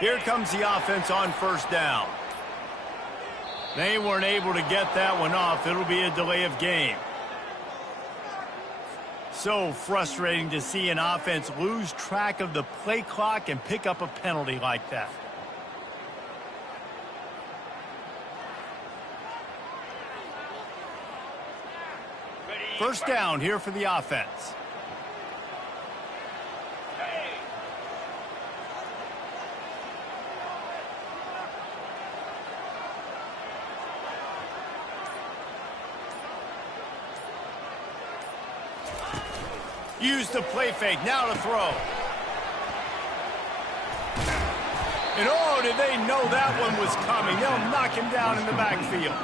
Here comes the offense on first down. They weren't able to get that one off. It'll be a delay of game. So frustrating to see an offense lose track of the play clock and pick up a penalty like that. First down here for the offense. Use the play fake, now to throw. And oh, did they know that one was coming. They'll knock him down in the backfield.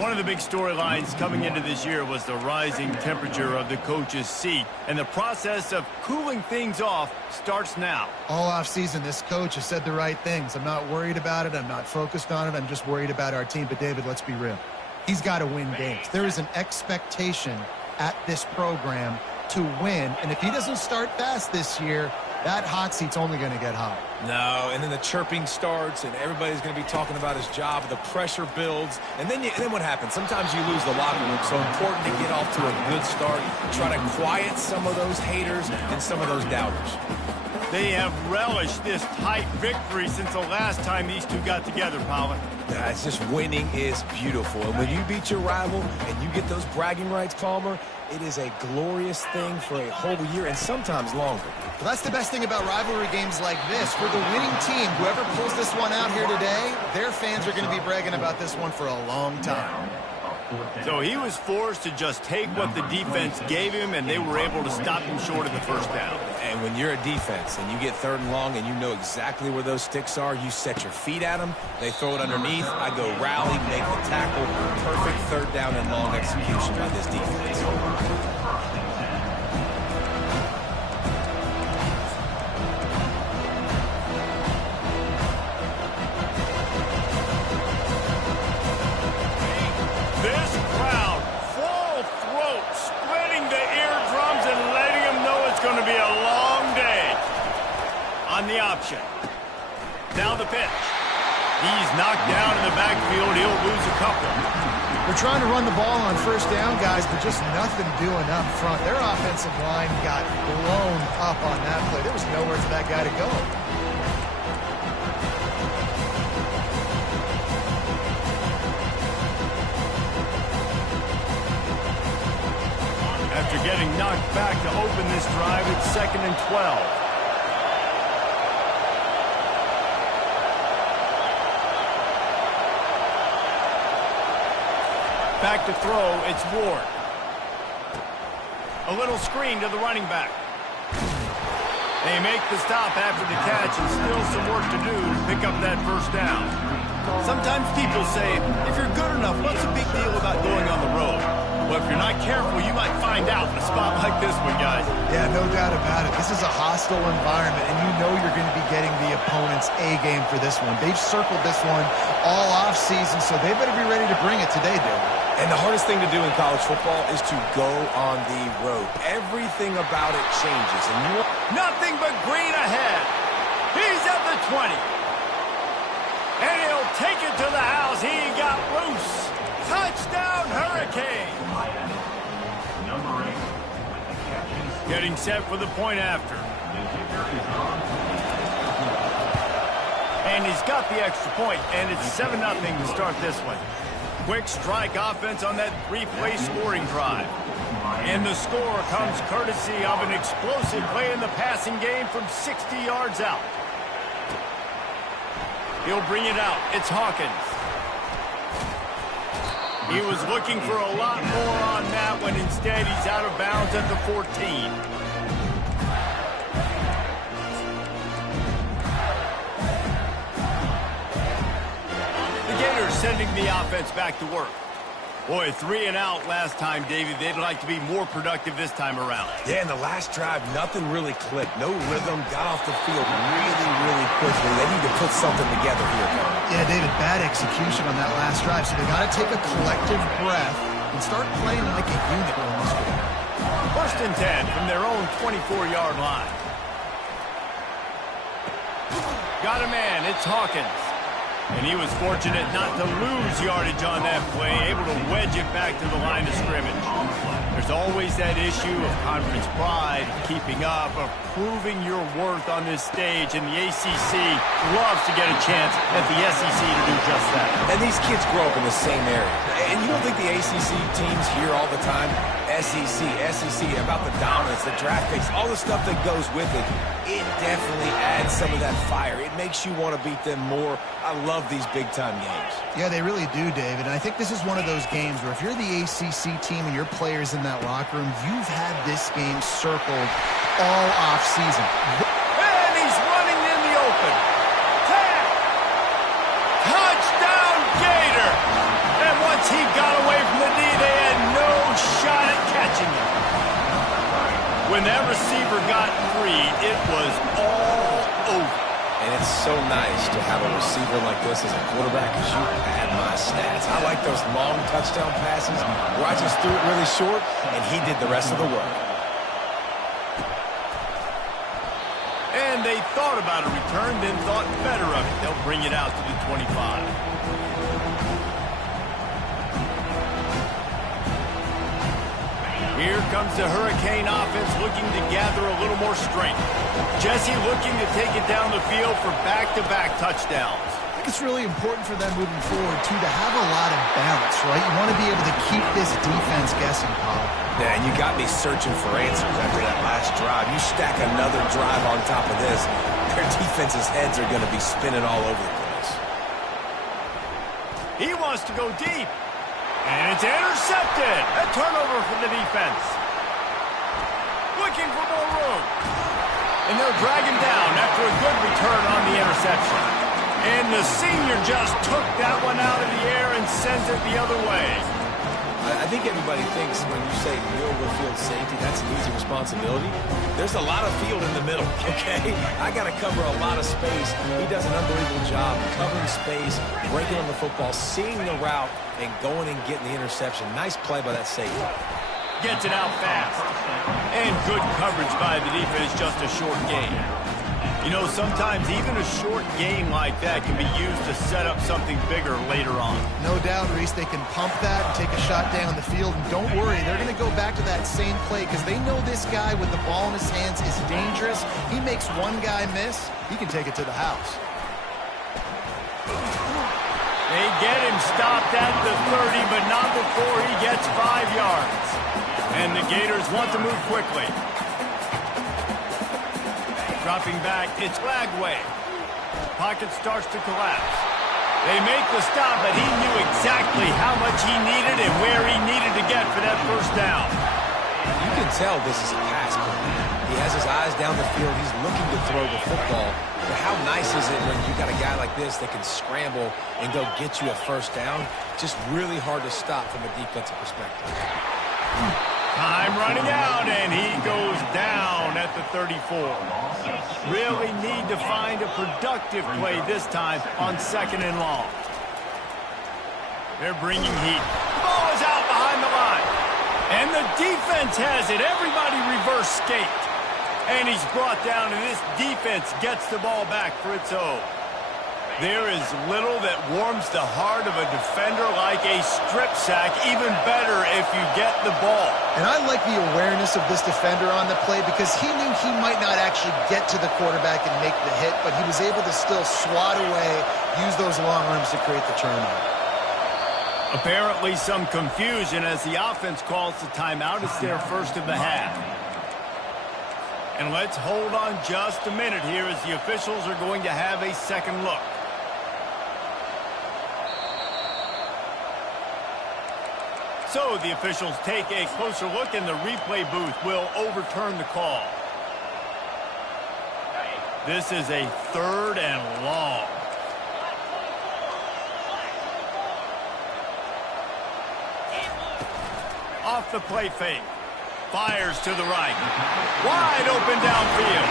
One of the big storylines coming into this year was the rising temperature of the coach's seat. And the process of cooling things off starts now. All offseason, this coach has said the right things. I'm not worried about it. I'm not focused on it. I'm just worried about our team. But, David, let's be real. He's got to win games. There is an expectation at this program to win, and if he doesn't start fast this year, that hot seat's only going to get hot. No, and then the chirping starts, and everybody's going to be talking about his job. The pressure builds, and then what happens? Sometimes you lose the locker room. So important to get off to a good start, try to quiet some of those haters and some of those doubters. They have relished this tight victory since the last time these two got together, Pollard. It's just winning is beautiful. And when you beat your rival and you get those bragging rights, Palmer, it is a glorious thing for a whole year and sometimes longer. Well, that's the best thing about rivalry games like this. For the winning team, whoever pulls this one out here today, their fans are going to be bragging about this one for a long time. So he was forced to just take what the defense gave him, and they were able to stop him short of the first down. And when you're a defense and you get 3rd and long and you know exactly where those sticks are, you set your feet at them, they throw it underneath, I go rally, make the tackle. Perfect 3rd down and long execution by this defense. The option. Now the pitch. He's knocked down in the backfield. He'll lose a couple. We're trying to run the ball on first down, guys, but just nothing doing up front. Their offensive line got blown up on that play. There was nowhere for that guy to go. After getting knocked back to open this drive, it's 2nd and 12. Back to throw, it's Ward. A little screen to the running back. They make the stop after the catch, and still some work to do to pick up that first down. Sometimes people say, if you're good enough, what's the big deal about going on the road? Well, if you're not careful, you might find out in a spot like this one, guys. Yeah, no doubt about it. This is a hostile environment, and you know you're going to be getting the opponent's A-game for this one. They've circled this one all off-season, so they better be ready to bring it today, David. And the hardest thing to do in college football is to go on the road. Everything about it changes. And nothing but green ahead. He's at the 20. And he'll take it to the house. He got loose. Touchdown, Hurricane. Getting set for the point after. And he's got the extra point, and it's 7-0 to start this one. Quick strike offense on that 3-play scoring drive. And the score comes courtesy of an explosive play in the passing game from 60 yards out. He'll bring it out. It's Hawkins. He was looking for a lot more on that when instead he's out of bounds at the 14. Sending the offense back to work. Boy, 3 and out last time, Davey. They'd like to be more productive this time around. Yeah, in the last drive, nothing really clicked. No rhythm, got off the field really quickly. They need to put something together here. Yeah, David, bad execution on that last drive, so they got to take a collective breath and start playing like a unit on this one. 1st and 10 from their own 24-yard line. Got a man, it's Hawkins. And he was fortunate not to lose yardage on that play, able to wedge it back to the line of scrimmage. There's always that issue of conference pride, keeping up, of proving your worth on this stage, and the ACC loves to get a chance at the SEC to do just that. And these kids grow up in the same area. And you don't think the ACC teams hear all the time, SEC, about the dominance, the draft picks, all the stuff that goes with it. It definitely adds some of that fire. It makes you want to beat them more. I love these big-time games. Yeah, they really do, David. And I think this is one of those games where if you're the ACC team and your players in that locker room, you've had this game circled all off-season. And he's running in the open. Touchdown, Gator! And once he got away from the knee, they had no shot at catching him. When that receiver got free, it was all over. And it's so nice to have a receiver like this as a quarterback because you pad my stats. I like those long touchdown passes where I just threw it really short and he did the rest of the work. And they thought about a return, then thought better of it. They'll bring it out to the 25. Here comes the Hurricane offense looking to gather a little more strength. Jesse looking to take it down the field for back-to-back touchdowns. I think it's really important for them moving forward, too, to have a lot of balance, right? You want to be able to keep this defense guessing, Paul. Yeah, and you got me searching for answers after that last drive. You stack another drive on top of this, their defense's heads are going to be spinning all over the place. He wants to go deep. And it's intercepted. A turnover for the defense. Looking for more room. And they'll drag him down after a good return on the interception. And the senior just took that one out of the air and sends it the other way. I think everybody thinks when you say middle of the field safety, that's an easy responsibility. There's a lot of field in the middle, okay? I got to cover a lot of space. He does an unbelievable job covering space, breaking on the football, seeing the route, and going and getting the interception. Nice play by that safety. Gets it out fast. And good coverage by the defense, just a short gain. You know, sometimes even a short game like that can be used to set up something bigger later on. No doubt, Reese, they can pump that and take a shot down the field. And don't worry, they're going to go back to that same play because they know this guy with the ball in his hands is dangerous. He makes one guy miss, he can take it to the house. They get him stopped at the 30, but not before he gets 5 yards. And the Gators want to move quickly. Dropping back, it's Lagway. Pocket starts to collapse. They make the stop, but he knew exactly how much he needed and where he needed to get for that first down. You can tell this is a pass play. He has his eyes down the field. He's looking to throw the football. But how nice is it when you got a guy like this that can scramble and go get you a first down? Just really hard to stop from a defensive perspective. Time running out, and he goes down at the 34. Really need to find a productive play this time on 2nd and long. They're bringing heat. The ball is out behind the line. And the defense has it. Everybody reverse skate. And he's brought down, and this defense gets the ball back for its own. There is little that warms the heart of a defender like a strip sack, even better if you get the ball. And I like the awareness of this defender on the play because he knew he might not actually get to the quarterback and make the hit, but he was able to still swat away, use those long arms to create the turnover. Apparently some confusion as the offense calls the timeout. It's their first of the half. And let's hold on just a minute here as the officials are going to have a second look. So the officials take a closer look, and the replay booth will overturn the call. This is a 3rd and long. Off the play fake. Fires to the right. Wide open downfield.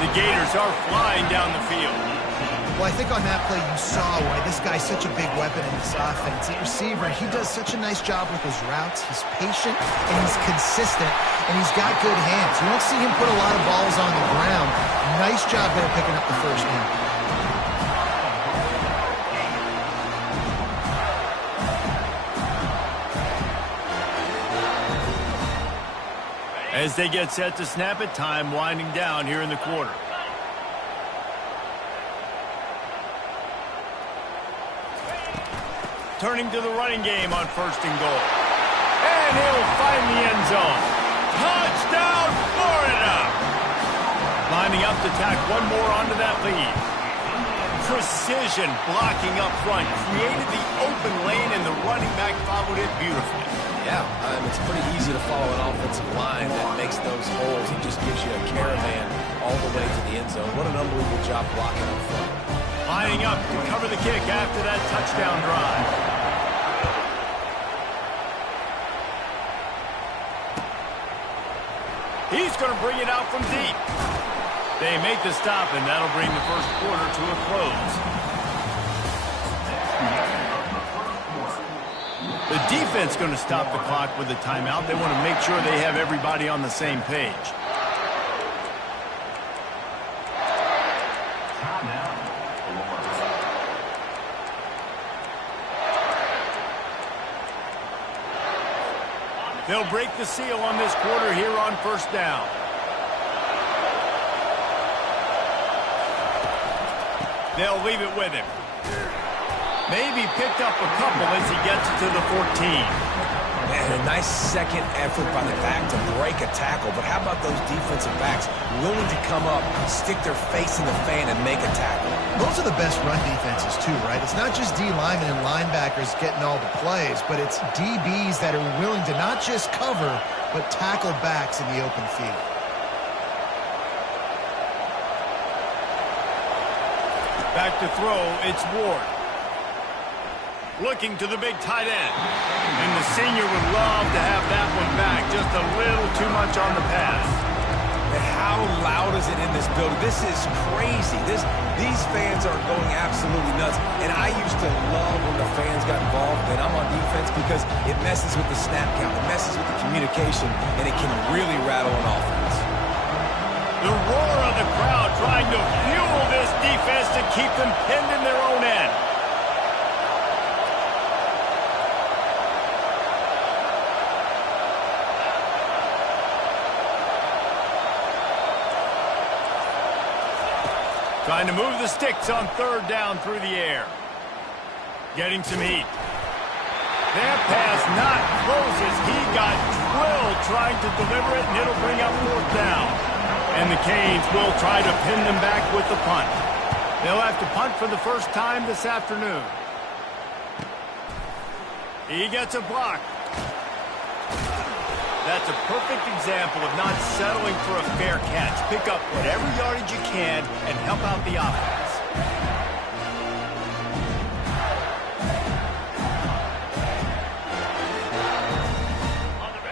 The Gators are flying down the field. Well, I think on that play you saw why this guy's such a big weapon in this offense. At receiver, he does such a nice job with his routes. He's patient, and he's consistent, and he's got good hands. You don't see him put a lot of balls on the ground. Nice job there picking up the first down. As they get set to snap it, time winding down here in the quarter. Turning to the running game on 1st and goal. And he'll find the end zone. Touchdown, Florida! Lining up to tack one more onto that lead. Precision blocking up front. Created the open lane, and the running back followed it beautifully. Yeah, it's pretty easy to follow an offensive line that makes those holes and just gives you a caravan all the way to the end zone. What an unbelievable job blocking up front. Lining up to cover the kick after that touchdown drive. He's going to bring it out from deep. They make the stop, and that'll bring the first quarter to a close. The defense going to stop the clock with a timeout. They want to make sure they have everybody on the same page. They'll break the seal on this quarter here on 1st down. They'll leave it with him. Maybe picked up a couple as he gets to the 14. Man, a nice second effort by the back to break a tackle. But how about those defensive backs willing to come up, stick their face in the fan, and make a tackle? Those are the best run defenses, too, right? It's not just D linemen and linebackers getting all the plays, but it's DBs that are willing to not just cover, but tackle backs in the open field. Back to throw, it's Ward. Looking to the big tight end. And the senior would love to have that one back. Just a little too much on the pass. And how loud is it in this building? This is crazy. These fans are going absolutely nuts. And I used to love when the fans got involved, and I'm on defense because it messes with the snap count. It messes with the communication, and it can really rattle an offense. The roar of the crowd trying to fuel this defense to keep them pinned in their own end. Trying to move the sticks on 3rd down through the air. Getting some heat. That pass not closes. He got drilled trying to deliver it, and it'll bring up 4th down. And the Canes will try to pin them back with the punt. They'll have to punt for the first time this afternoon. He gets a block. That's a perfect example of not settling for a fair catch. Pick up whatever yardage you can and help out the offense.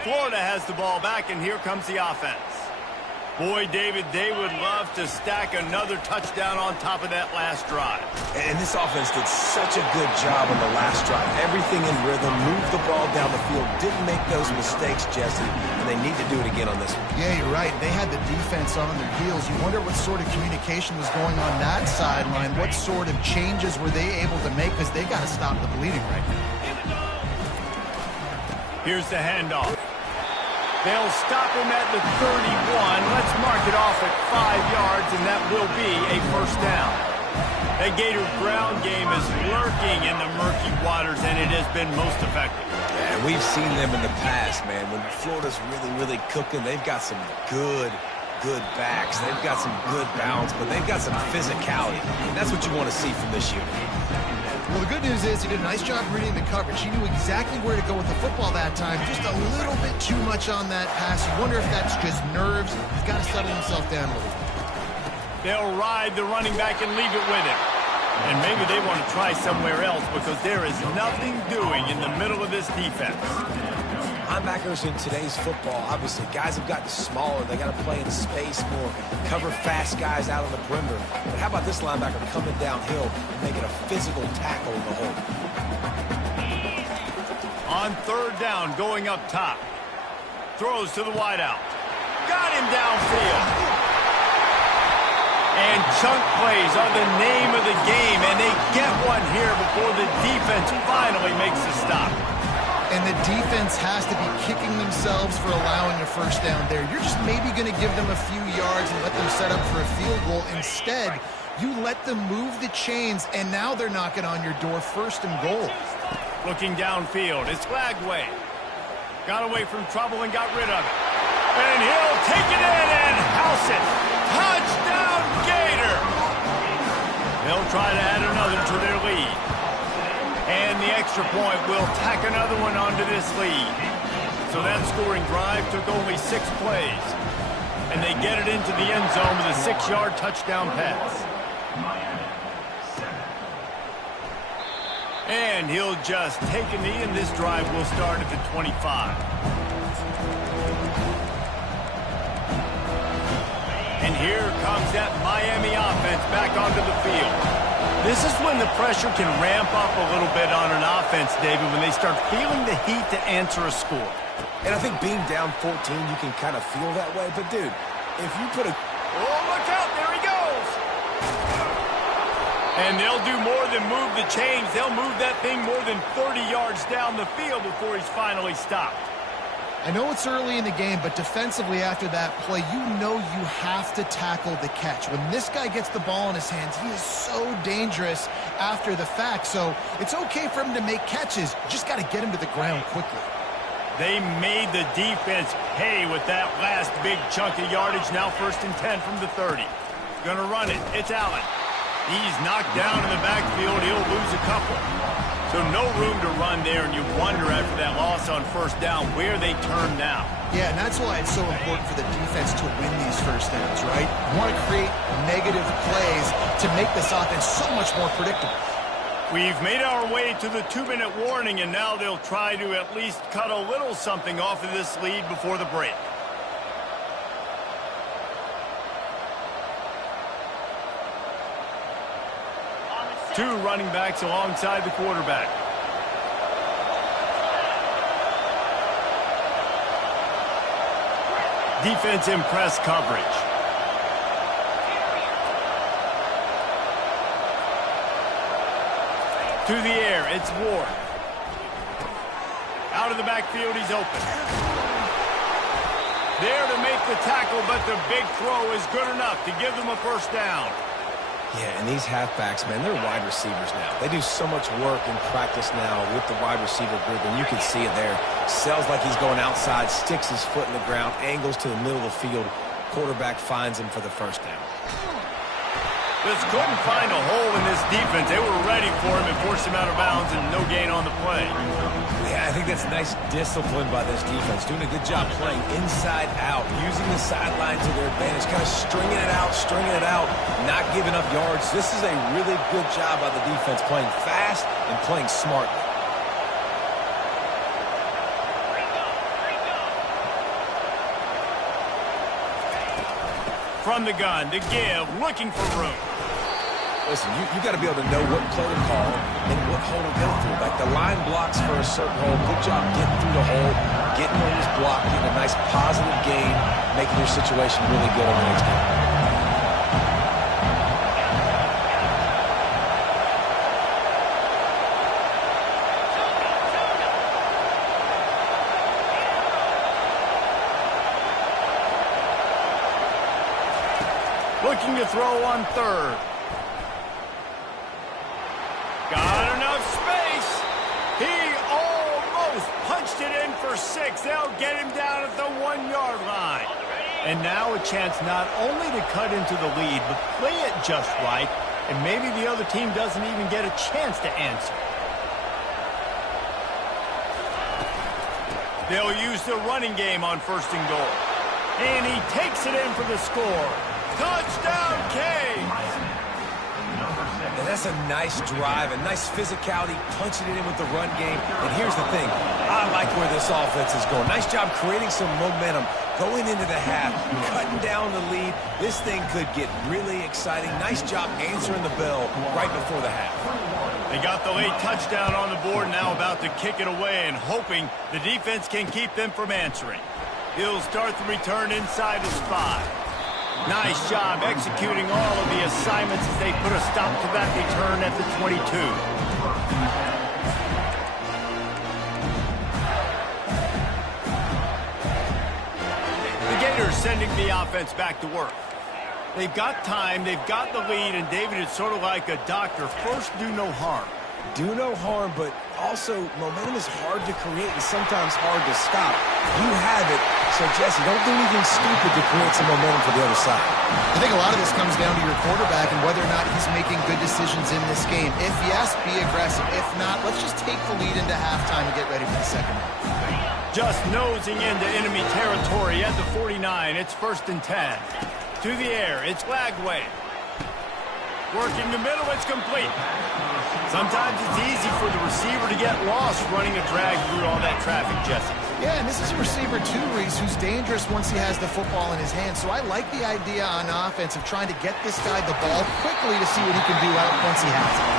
Florida has the ball back, and here comes the offense. Boy, David, they would love to stack another touchdown on top of that last drive. And this offense did such a good job on the last drive. Everything in rhythm, moved the ball down the field, didn't make those mistakes, Jesse, and they need to do it again on this one. Yeah, you're right. They had the defense on their heels. You wonder what sort of communication was going on that sideline. What sort of changes were they able to make, because they got to stop the bleeding right now. Here's the handoff. They'll stop him at the 31. Let's mark it off at 5 yards, and that will be a 1st down. That Gator ground game is lurking in the murky waters, and it has been most effective. Yeah, we've seen them in the past, man. When Florida's really, really cooking, they've got some good backs. They've got some good balance, but they've got some physicality. And that's what you want to see from this unit. Well, the good news is he did a nice job reading the coverage. He knew exactly where to go with the football that time. Just a little bit too much on that pass. You wonder if that's just nerves. He's got to settle himself down a little bit. They'll ride the running back and leave it with him. And maybe they want to try somewhere else because there is nothing doing in the middle of this defense. Linebackers in today's football, obviously, guys have gotten smaller. They got to play in space more, cover fast guys out on the perimeter. But how about this linebacker coming downhill and making a physical tackle in the hole? On 3rd down, going up top. Throws to the wideout. Got him downfield. And chunk plays are the name of the game, and they get one here before the defense finally makes the stop. And the defense has to be kicking themselves themselves for allowing a first down there. You're just maybe going to give them a few yards and let them set up for a field goal. Instead, you let them move the chains, and now they're knocking on your door, first and goal. Looking downfield, it's Lagway. Got away from trouble and got rid of it. And he'll take it in and house it. Touchdown, Gator! They'll try to add another to their lead. And the extra point will tack another one onto this lead. So that scoring drive took only 6 plays. And they get it into the end zone with a 6-yard touchdown pass. And he'll just take a knee, and this drive will start at the 25. And here comes that Miami offense back onto the field. This is when the pressure can ramp up a little bit on an offense, David, when they start feeling the heat to answer a score. And I think being down 14, you can kind of feel that way. But, dude, if you put a... Oh, look out, there he goes! And they'll do more than move the chains. They'll move that thing more than 30 yards down the field before he's finally stopped. I know it's early in the game, but defensively after that play, you know you have to tackle the catch. When this guy gets the ball in his hands, he is so dangerous after the fact. So it's okay for him to make catches. You just got to get him to the ground quickly. They made the defense pay with that last big chunk of yardage. Now 1st and 10 from the 30. Gonna run it. It's Allen. He's knocked down in the backfield. He'll lose a couple. So no room to run there, and you wonder after that loss on 1st down where they turn now. Yeah, and that's why it's so important for the defense to win these first downs, right? You want to create negative plays to make this offense so much more predictable. We've made our way to the 2-minute warning, and now they'll try to at least cut a little something off of this lead before the break. Two running backs alongside the quarterback. Defense in press coverage. To the air, it's Ward. Out of the backfield, he's open. There to make the tackle, but the big throw is good enough to give them a first down. Yeah, and these halfbacks, man, they're wide receivers now. They do so much work in practice now with the wide receiver group, and you can see it there. Sells like he's going outside, sticks his foot in the ground, angles to the middle of the field. Quarterback finds him for the first down. Just couldn't find a hole in this defense. They were ready for him and forced him out of bounds, and no gain on the play. Yeah, I think that's nice discipline by this defense. Doing a good job playing inside out, using the sideline to their advantage, kind of stringing it out, not giving up yards. This is a really good job by the defense, playing fast and playing smartly. From the gun to give, looking for room. Listen, you got to be able to know what play to call and what hole to go through. Like the line blocks for a certain hole. Good job getting through the hole, getting on this block, getting a nice positive gain, making your situation really good on the next game. Looking to throw on 3rd. Got enough space. He almost punched it in for 6. They'll get him down at the 1-yard line. And now a chance not only to cut into the lead, but play it just right, and maybe the other team doesn't even get a chance to answer. They'll use the running game on 1st and goal. And he takes it in for the score. Touchdown, Canes! And that's a nice drive, a nice physicality, punching it in with the run game. And here's the thing, I like where this offense is going. Nice job creating some momentum, going into the half, cutting down the lead. This thing could get really exciting. Nice job answering the bell right before the half. They got the late touchdown on the board, now about to kick it away and hoping the defense can keep them from answering. He'll start the return inside his 5. Nice job executing all of the assignments as they put a stop to that return at the 22. sending the offense back to work. They've got time, they've got the lead, and David, it's sort of like a doctor. First, do no harm. Do no harm, but also momentum is hard to create and sometimes hard to stop. You have it, so Jesse, don't do anything stupid to create some momentum for the other side. I think a lot of this comes down to your quarterback and whether or not he's making good decisions in this game. If yes, be aggressive. If not, let's just take the lead into halftime and get ready for the second half. Just nosing into enemy territory at the 49. It's 1st and 10. To the air, it's Lagway. Working the middle, it's complete. Sometimes it's easy for the receiver to get lost running a drag through all that traffic, Jesse. Yeah, and this is a receiver too, Reese, who's dangerous once he has the football in his hands. So I like the idea on offense of trying to get this guy the ball quickly to see what he can do out once he has it.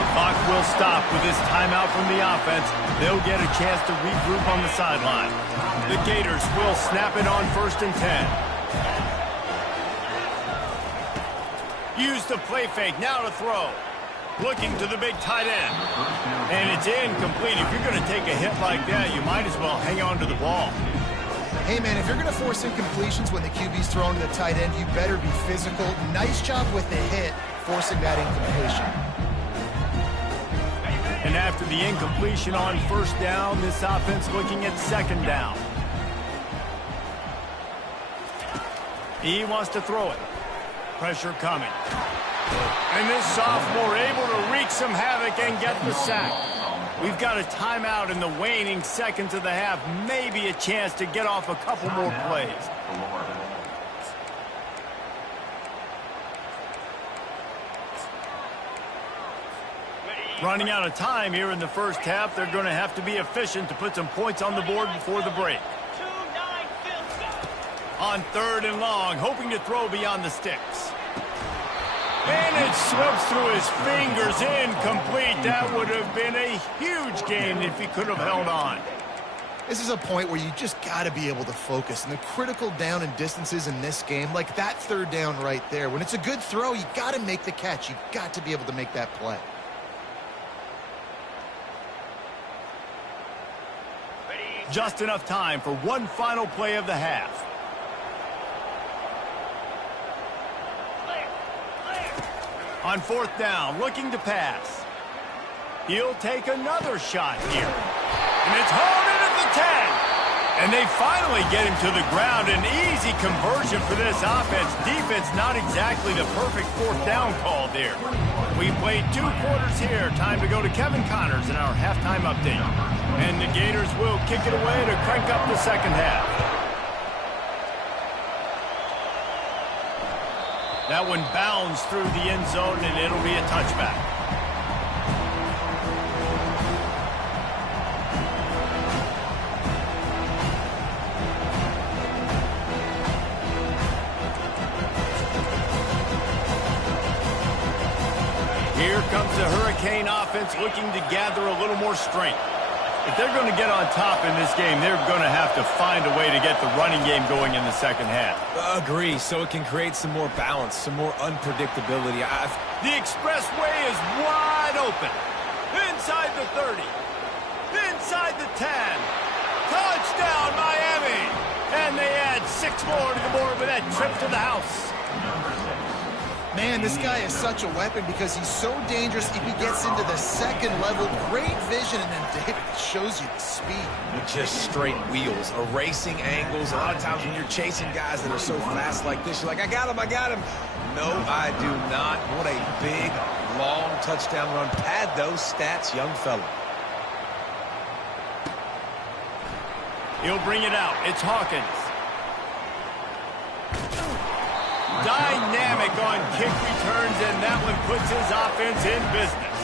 The clock will stop with this timeout from the offense. They'll get a chance to regroup on the sideline. The Gators will snap it on 1st and 10. Use the play fake, now to throw. Looking to the big tight end. And it's incomplete. If you're going to take a hit like that, you might as well hang on to the ball. Hey, man, if you're going to force incompletions when the QB's thrown to the tight end, you better be physical. Nice job with the hit, forcing that incompletion. And after the incompletion on 1st down, this offense looking at 2nd down. He wants to throw it. Pressure coming. And this sophomore able to wreak some havoc and get the sack. We've got a timeout in the waning seconds of the half. Maybe a chance to get off a couple more plays. Running out of time here in the 1st half. They're going to have to be efficient to put some points on the board before the break. On 3rd and long, hoping to throw beyond the sticks. And it slips through his fingers, incomplete. That would have been a huge gain if he could have held on. This is a point where you just got to be able to focus. And the critical down and distances in this game, like that 3rd down right there, when it's a good throw, you got to make the catch. You got to be able to make that play. Just enough time for one final play of the half. On 4th down, looking to pass. He'll take another shot here. And it's hauled in at the 10. And they finally get him to the ground. An easy conversion for this offense. Defense not exactly the perfect 4th down call there. We played 2 quarters here. Time to go to Kevin Connors in our halftime update. And the Gators will kick it away to crank up the 2nd half. That one bounds through the end zone, and it'll be a touchback. Here comes the Hurricane offense looking to gather a little more strength. If they're going to get on top in this game, they're going to have to find a way to get the running game going in the 2nd half. Agree, so it can create some more balance, some more unpredictability. The expressway is wide open. Inside the 30. Inside the 10. Touchdown, Miami! And they add 6 more to the board with that trip to the house. Man, this guy is such a weapon because he's so dangerous if he gets into the 2nd level. Great vision, and then David shows you the speed. Just straight wheels, erasing angles. A lot of times when you're chasing guys that are so fast like this, you're like, I got him, I got him. No, I do not. What a big, long touchdown run. Pad those stats, young fella. He'll bring it out. It's Hawkins. Dynamic on kick returns, and that one puts his offense in business.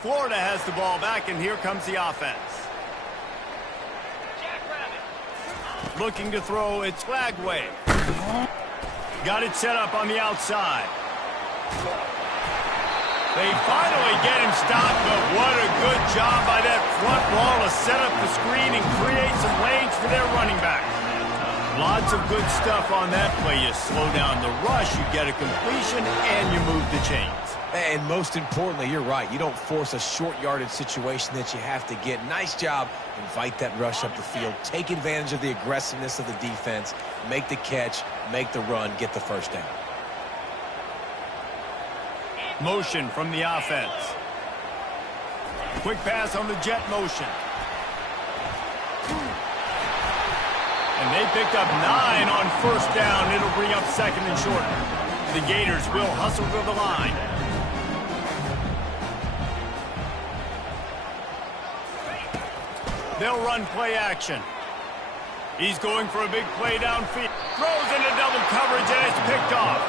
Florida has the ball back, and here comes the offense. Looking to throw, it's Lagway. Got it set up on the outside. They finally get him stopped, but what a good job by that front wall to set up the screen and create some lanes for their running back. Lots of good stuff on that play. You slow down the rush, you get a completion, and you move the chains. And most importantly, you're right. You don't force a short yardage situation that you have to get. Nice job. Invite that rush up the field. Take advantage of the aggressiveness of the defense. Make the catch. Make the run. Get the first down. Motion from the offense. Quick pass on the jet motion. And they picked up 9 on first down. It'll bring up second and short. The Gators will hustle to the line. They'll run play action. He's going for a big play downfield. Throws into double coverage, and it's picked off.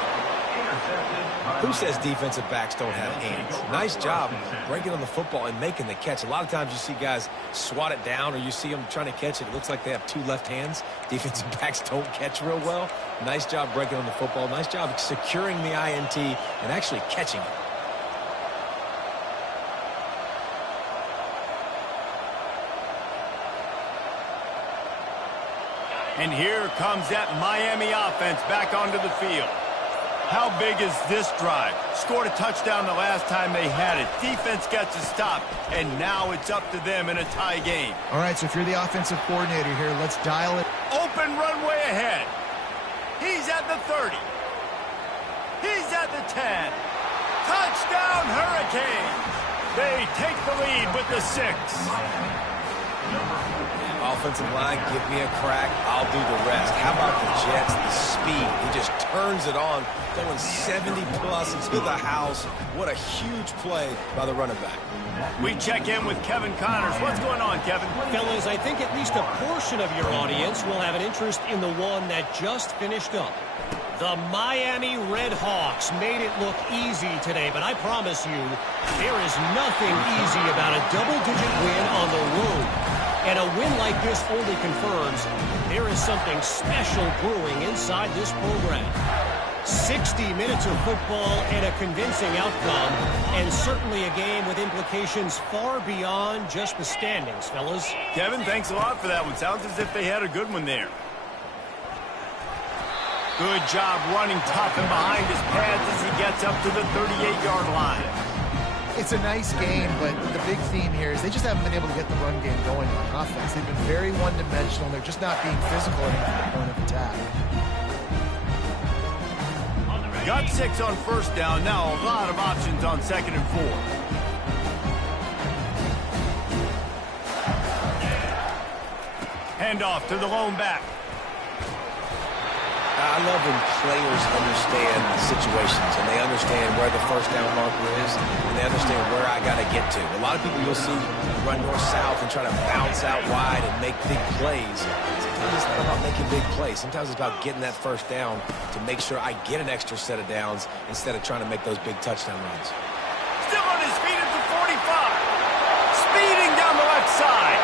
Who says defensive backs don't have hands? Nice job breaking on the football and making the catch. A lot of times you see guys swat it down or you see them trying to catch it. It looks like they have 2 left hands. Defensive backs don't catch real well. Nice job breaking on the football. Nice job securing the INT and actually catching it. And here comes that Miami offense back onto the field. How big is this drive? Scored a touchdown the last time they had it. Defense gets a stop, and now it's up to them in a tie game. All right, so if you're the offensive coordinator here, let's dial it. Open runway ahead. He's at the 30. He's at the 10. Touchdown, Hurricanes. They take the lead with the 6. Offensive line, give me a crack, I'll do the rest. How about the Jets, the speed? He just turns it on, going 70-plus into the house. What a huge play by the running back. We check in with Kevin Connors. What's going on, Kevin? Fellas, I think at least a portion of your audience will have an interest in the one that just finished up. The Miami Redhawks made it look easy today, but I promise you, there is nothing easy about a double-digit win on the road. And a win like this only confirms there is something special brewing inside this program. 60 minutes of football and a convincing outcome, and certainly a game with implications far beyond just the standings, fellas. Kevin, thanks a lot for that one. Sounds as if they had a good one there. Good job running tough and behind his pads as he gets up to the 38-yard line. It's a nice game, but the big theme here is they just haven't been able to get the run game going on offense. They've been very one-dimensional. They're just not being physical enough at the point of attack. Got 6 on first down. Now a lot of options on 2nd and 4. Handoff to the lone back. I love when players understand situations and they understand where the first down marker is and they understand where I got to get to. A lot of people you'll see run north-south and try to bounce out wide and make big plays. Sometimes it's not about making big plays. Sometimes it's about getting that first down to make sure I get an extra set of downs instead of trying to make those big touchdown runs. Still on his feet at the 45. Speeding down the left side.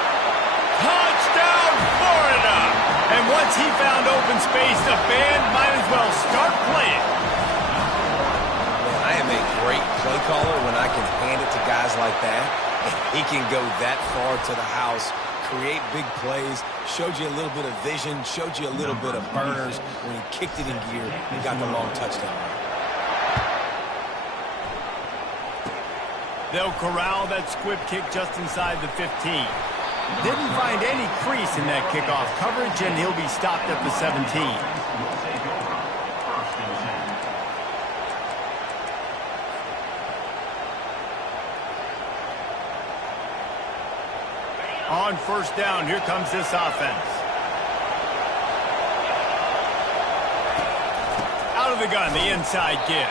Touchdown, Florida! And once he found open space, the band might as well start playing. Man, I am a great play caller when I can hand it to guys like that. He can go that far to the house, create big plays, showed you a little bit of vision, showed you a little bit of burners. When he kicked it in gear, he got the long touchdown. They'll corral that squib kick just inside the 15. Didn't find any crease in that kickoff coverage, and he'll be stopped at the 17. On first down, here comes this offense. Out of the gun, the inside give.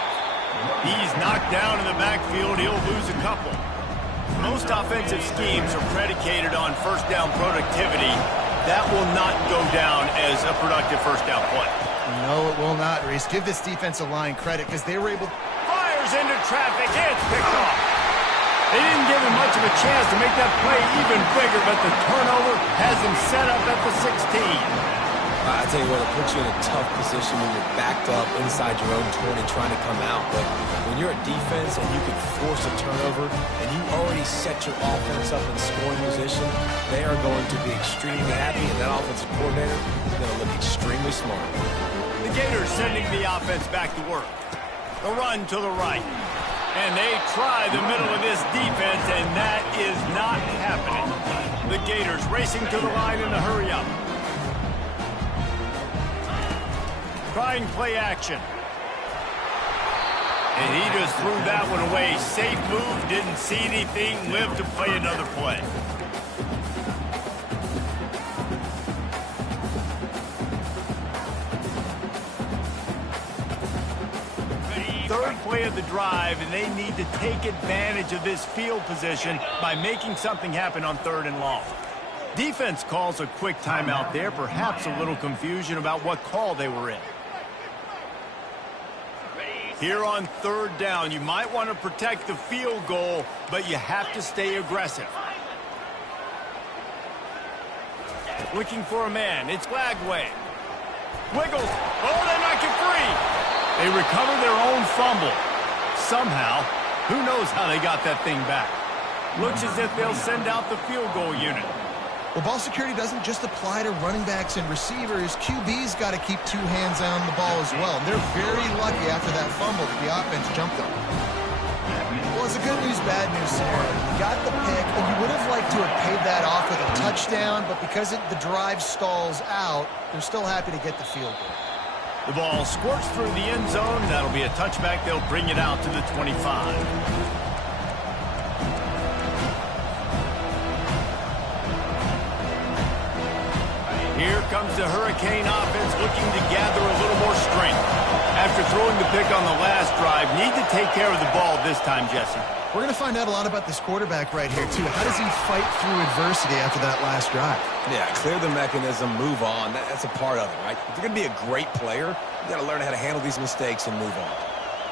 He's knocked down in the backfield. He'll lose a couple. Most offensive schemes are predicated on first down productivity. That will not go down as a productive first down play. No, it will not, Reese. Give this defensive line credit because they were able to... Fires into traffic. It's picked off. They didn't give him much of a chance to make that play even bigger, but the turnover has him set up at the 16. I tell you what, it puts you in a tough position when you're backed up inside your own 20 trying to come out. But when you're a defense and you can force a turnover and you already set your offense up in scoring position, they are going to be extremely happy, and that offensive coordinator is going to look extremely smart. The Gators sending the offense back to work. The run to the right. And they try the middle of this defense, and that is not happening. The Gators racing to the line in a hurry-up. Trying play action. And he just threw that one away. Safe move, didn't see anything, lived to play another play. Third play of the drive, and they need to take advantage of this field position by making something happen on 3rd and long. Defense calls a quick timeout there, perhaps a little confusion about what call they were in. Here on 3rd down, you might want to protect the field goal, but you have to stay aggressive. Looking for a man, it's Lagway. Wiggles, oh, they knock it free. They recover their own fumble. Somehow, who knows how they got that thing back. Looks as if they'll send out the field goal unit. Well, ball security doesn't just apply to running backs and receivers. QB's got to keep 2 hands on the ball as well. And they're very lucky after that fumble that the offense jumped them. Well, it's a good news, bad news scenario. You got the pick, and you would have liked to have paid that off with a touchdown, but because the drive stalls out, they're still happy to get the field goal. The ball squirts through the end zone. That'll be a touchback. They'll bring it out to the 25. Here comes the Hurricane offense looking to gather a little more strength. After throwing the pick on the last drive, need to take care of the ball this time, Jesse. We're going to find out a lot about this quarterback right here, too. How does he fight through adversity after that last drive? Yeah, clear the mechanism, move on. That's a part of it, right? If you're going to be a great player, you got to learn how to handle these mistakes and move on.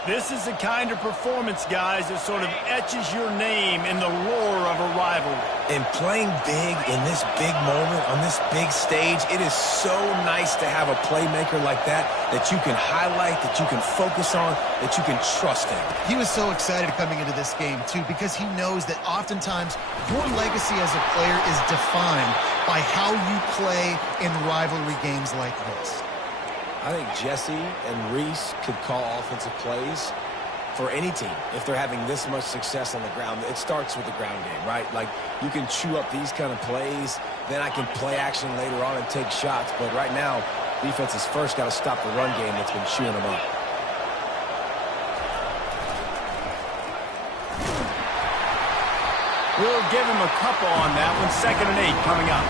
This is the kind of performance, guys, that sort of etches your name in the lore of a rivalry. And playing big in this big moment, on this big stage, it is so nice to have a playmaker like that you can highlight, that you can focus on, that you can trust in. He was so excited coming into this game, too, because he knows that oftentimes your legacy as a player is defined by how you play in rivalry games like this. I think Jesse and Reese could call offensive plays for any team if they're having this much success on the ground. It starts with the ground game, right? Like, you can chew up these kind of plays, then I can play action later on and take shots. But right now, defense has first got to stop the run game that's been chewing them up. We'll give him a couple on that one. 2nd and 8 coming up.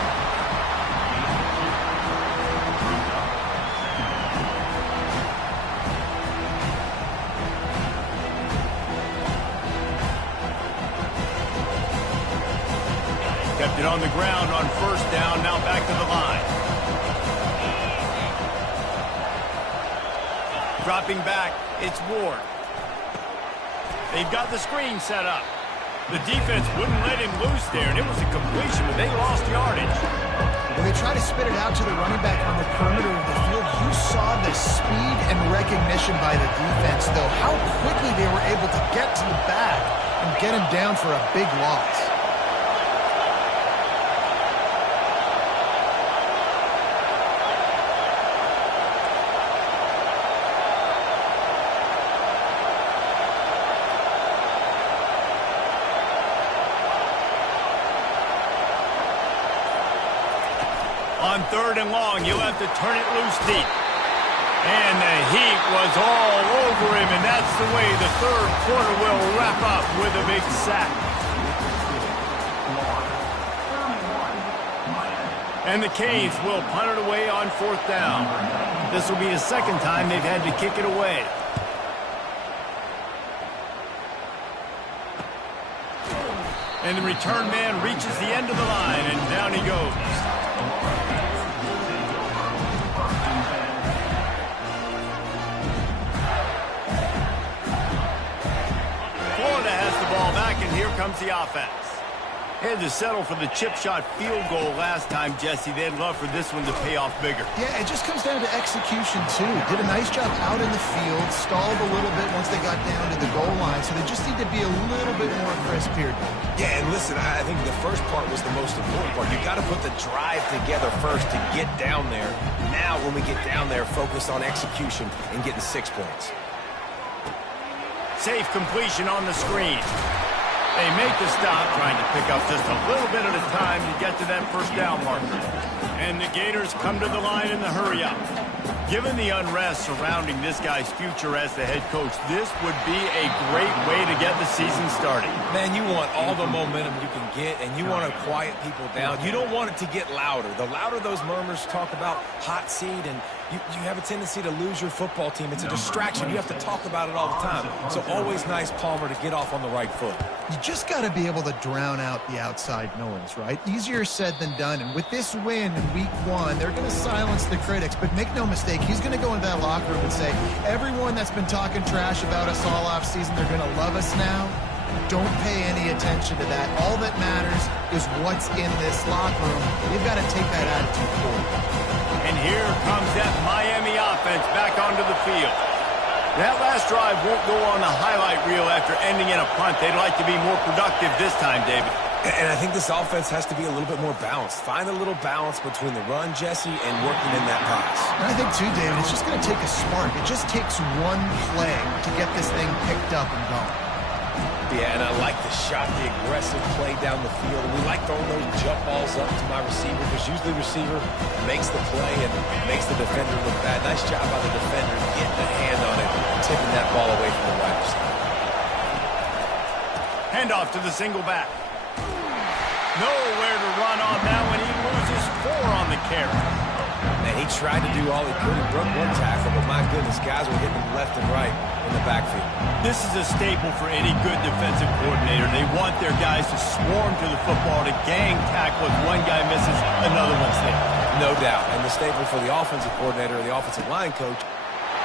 Kept it on the ground on 1st down, now back to the line. Dropping back, it's Ward. They've got the screen set up. The defense wouldn't let him loose there, and it was a completion, but they lost yardage. When they try to spit it out to the running back on the perimeter of the field, you saw the speed and recognition by the defense, though, how quickly they were able to get to the back and get him down for a big loss. On 3rd and long, you'll have to turn it loose deep. And the heat was all over him, and that's the way the 3rd quarter will wrap up with a big sack. And the Canes will punt it away on 4th down. This will be the 2nd time they've had to kick it away. And the return man reaches the end of the line, and down he goes. Florida has the ball back, and here comes the offense. They had to settle for the chip shot field goal last time, Jesse. They'd love for this one to pay off bigger. Yeah, it just comes down to execution, too. Did a nice job out in the field, stalled a little bit once they got down to the goal line, so they just need to be a little bit more crisp here. Yeah, and listen, I think the first part was the most important part. You got to put the drive together first to get down there. Now, when we get down there, focus on execution and getting 6 points. safe completion on the screen. They make the stop, trying to pick up just a little bit at a time to get to that first down marker. And the Gators come to the line in the hurry-up. Given the unrest surrounding this guy's future as the head coach, this would be a great way to get the season started. Man, you want all the momentum you can get, and you want to quiet people down. You don't want it to get louder. The louder those murmurs talk about hot seat, and you have a tendency to lose your football team. It's a distraction. You have to talk about it all the time. So always nice, Palmer, to get off on the right foot. You just got to be able to drown out the outside noise, right? Easier said than done. And with this win in week 1, they're going to silence the critics. But make no mistake, he's going to go into that locker room and say, everyone that's been talking trash about us all off season, they're going to love us now. Don't pay any attention to that. All that matters is what's in this locker room. You've got to take that attitude forward. And here comes that Miami offense back onto the field. That last drive won't go on the highlight reel after ending in a punt. They'd like to be more productive this time, David. And I think this offense has to be a little bit more balanced. Find a little balance between the run, Jesse, and working in that pass. And I think, too, David, it's just going to take a spark. It just takes one play to get this thing picked up and going. Yeah, and I like the shot, the aggressive play down the field. We like throwing those jump balls up to my receiver because usually the receiver makes the play and makes the defender look bad. Nice job by the defender getting a hand on it, tipping that ball away from the right side. Handoff to the single back. Nowhere to run on that one. He loses 4 on the carry. And he tried to do all he could. He broke one tackle, but my goodness, guys were hitting him left and right in the backfield. This is a staple for any good defensive coordinator. They want their guys to swarm to the football, to gang tackle. If one guy misses, another one's there. No doubt. And the staple for the offensive coordinator or the offensive line coach.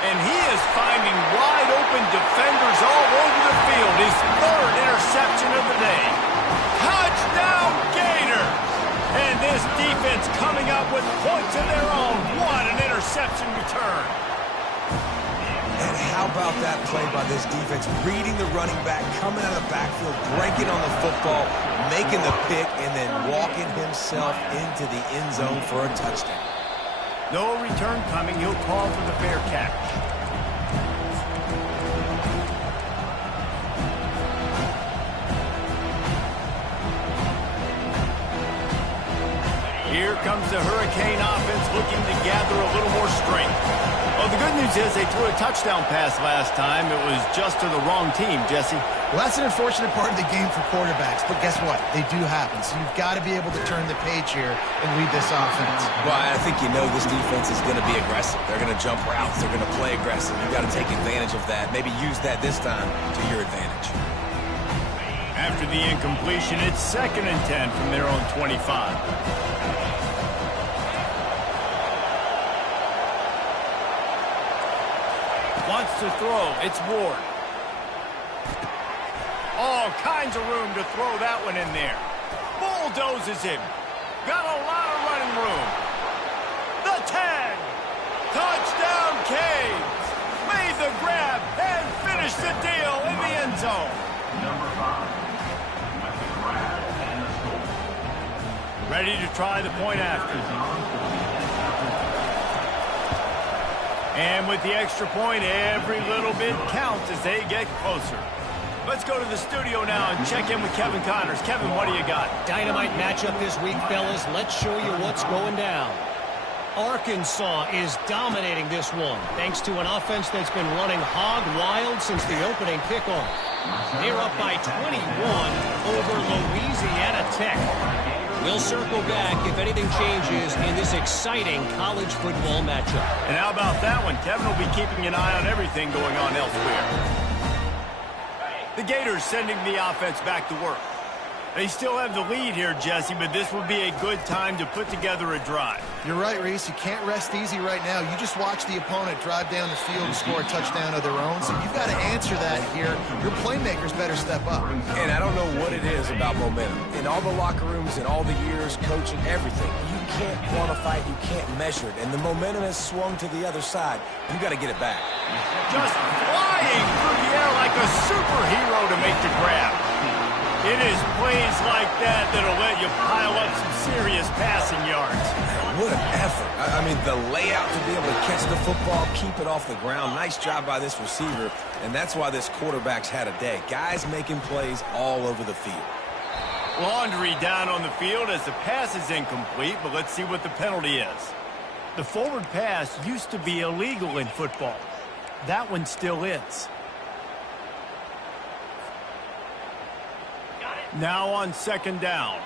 And he is finding wide open defenders all over the field. His 3rd interception of the day. Touchdown, Gator! And this defense coming up with points of their own. What an interception return. And how about that play by this defense? Reading the running back, coming out of the backfield, breaking on the football, making the pick, and then walking himself into the end zone for a touchdown. No return coming. He'll call for the fair catch. Here comes the Hurricane offense looking to gather a little more strength. Well, the good news is they threw a touchdown pass last time. It was just to the wrong team, Jesse. Well, that's an unfortunate part of the game for quarterbacks, but guess what? They do happen. So you've got to be able to turn the page here and lead this offense. Well, I think you know this defense is going to be aggressive. They're going to jump routes. They're going to play aggressive. You've got to take advantage of that. Maybe use that this time to your advantage. After the incompletion, it's 2nd and 10 from their own 25. Wants to throw. It's Ward. All kinds of room to throw that one in there. Bulldozes him. Got a lot of running room. The 10. Touchdown, Canes. Made the grab and finished the deal in the end zone. Number 5. Ready to try the point after. And with the extra point, every little bit counts as they get closer. Let's go to the studio now and check in with Kevin Connors. Kevin, what do you got? Dynamite matchup this week, fellas. Let's show you what's going down. Arkansas is dominating this one, thanks to an offense that's been running hog wild since the opening kickoff. They're up by 21 over Louisiana Tech. We'll circle back if anything changes in this exciting college football matchup. And how about that one? Kevin will be keeping an eye on everything going on elsewhere. The Gators sending the offense back to work. They still have the lead here, Jesse, but this will be a good time to put together a drive. You're right, Reese. You can't rest easy right now. You just watch the opponent drive down the field and score a touchdown of their own, so you've got to answer that here. Your playmakers better step up. And I don't know what it is about momentum. In all the locker rooms, in all the years, coaching, everything, you can't quantify it, you can't measure it. And the momentum has swung to the other side. You got to get it back. Just flying through the air like a superhero to make the grab. It is plays like that that'll let you pile up some serious passing yards. What an effort. I mean, the layout to be able to catch the football, keep it off the ground. Nice job by this receiver, and that's why this quarterback's had a day. Guys making plays all over the field. Laundry down on the field as the pass is incomplete, but let's see what the penalty is. The forward pass used to be illegal in football. That one still is. Now on second down.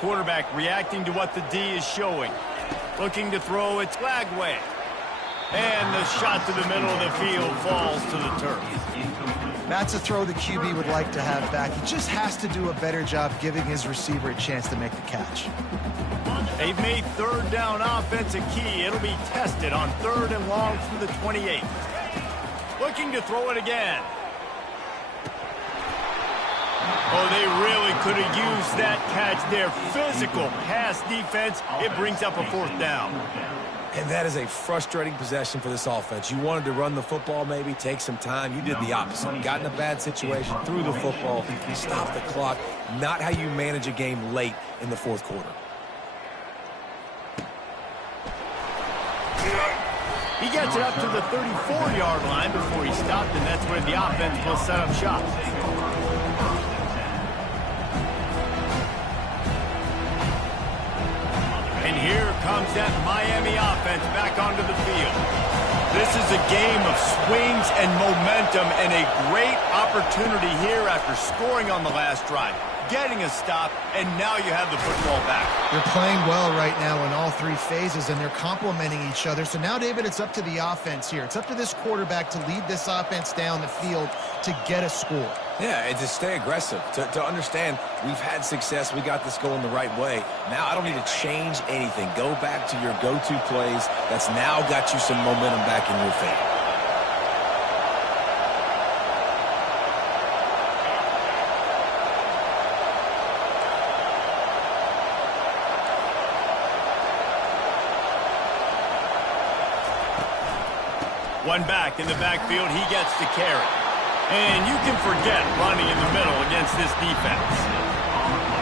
Quarterback reacting to what the D is showing. Looking to throw its flag way. And the shot to the middle of the field falls to the turf. That's a throw the QB would like to have back. He just has to do a better job giving his receiver a chance to make the catch. They've made third down offense a key. It'll be tested on third and long from the 28. Looking to throw it again. Oh, they really could have used that catch there. Physical pass defense. It brings up a fourth down. And that is a frustrating possession for this offense. You wanted to run the football, maybe take some time. You did the opposite. Got in a bad situation, threw the football, stopped the clock. Not how you manage a game late in the fourth quarter. He gets it up to the 34-yard line before he stopped, and that's where the offense will set up shop. And here comes that Miami offense back onto the field. This is a game of swings and momentum and a great opportunity here after scoring on the last drive, getting a stop, and now you have the football back. They're playing well right now in all three phases, and they're complementing each other. So now, David, it's up to the offense here. It's up to this quarterback to lead this offense down the field to get a score. Yeah, and to stay aggressive, to understand we've had success, we got this going the right way. Now I don't need to change anything. Go back to your go-to plays. That's now got you some momentum back in your favor. One back in the backfield, he gets the carry. And you can forget running in the middle against this defense.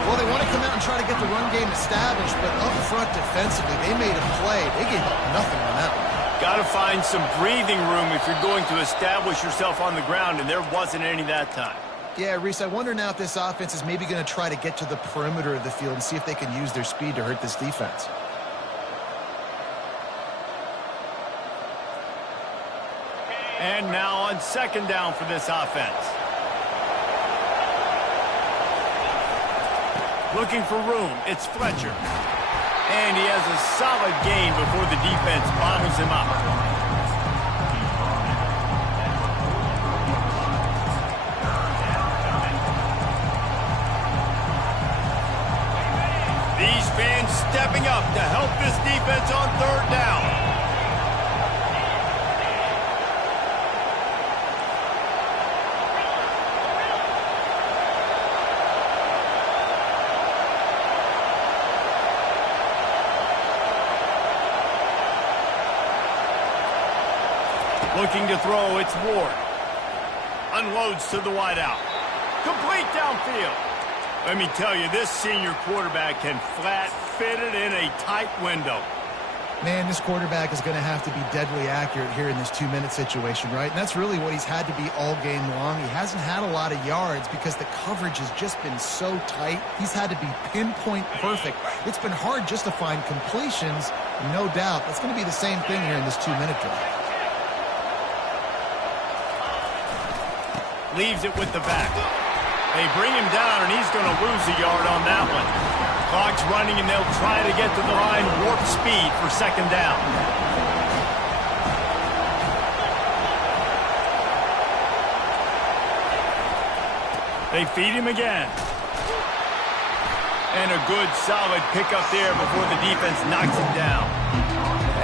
Well, they want to come out and try to get the run game established, but up front defensively, they made a play. They gave up nothing on that one. Got to find some breathing room if you're going to establish yourself on the ground, and there wasn't any that time. Yeah, Reese, I wonder now if this offense is maybe going to try to get to the perimeter of the field and see if they can use their speed to hurt this defense. And now on second down for this offense. Looking for room, it's Fletcher. And he has a solid gain before the defense bottles him up. These fans stepping up to help this defense on third down. Looking to throw, it's Ward. Unloads to the wideout. Complete downfield. Let me tell you, this senior quarterback can flat fit it in a tight window. Man, this quarterback is going to have to be deadly accurate here in this 2-minute situation, right? And that's really what he's had to be all game long. He hasn't had a lot of yards because the coverage has just been so tight. He's had to be pinpoint perfect. It's been hard just to find completions, no doubt. That's going to be the same thing here in this 2-minute drive. Leaves it with the back. They bring him down, and he's going to lose a yard on that one. Clock's running, and they'll try to get to the line warp speed for second down. They feed him again. And a good, solid pickup there before the defense knocks him down.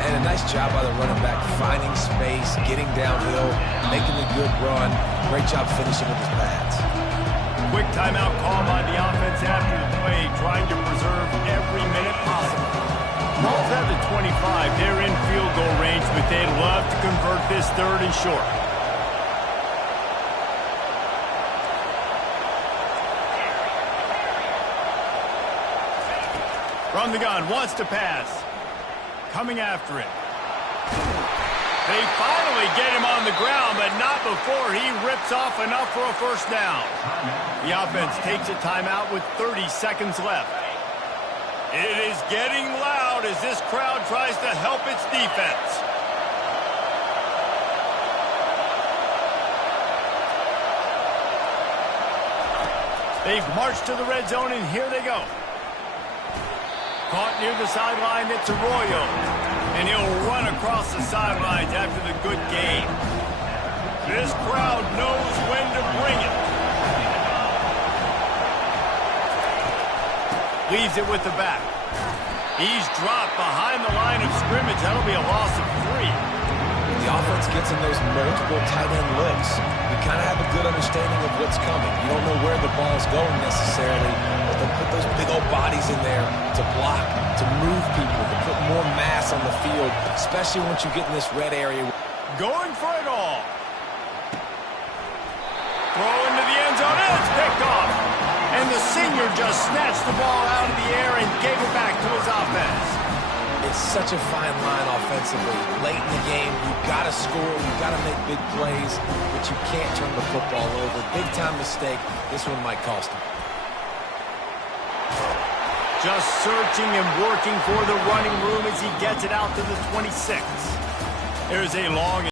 And a nice job by the running back, finding space, getting downhill, making a good run. Great job finishing with his pads. Quick timeout call by the offense after the play, trying to preserve every minute possible. Ball's at the 25. They're in field goal range, but they'd love to convert this third and short. From the gun, wants to pass. Coming after it. They finally get him on the ground, but not before he rips off enough for a first down. The offense takes a timeout with 30 seconds left. It is getting loud as this crowd tries to help its defense. They've marched to the red zone, and here they go. Caught near the sideline, it's Arroyo. And he'll run across the sidelines after the good game. This crowd knows when to bring it. Leaves it with the back. He's dropped behind the line of scrimmage. That'll be a loss of 3. The offense gets in those multiple tight end looks. You kind of have a good understanding of what's coming. You don't know where the ball's going necessarily, but they'll put those big old bodies in there to block, to move people, to put more mass on the field, especially once you get in this red area. Going for it all. Throw into the end zone, and it's picked off. And the senior just snatched the ball out of the air and gave it back to his offense. It's such a fine line offensively. Late in the game, you've got to score, you've got to make big plays, but you can't turn the football over. Big-time mistake. This one might cost him. Just searching and working for the running room as he gets it out to the 26. There's a long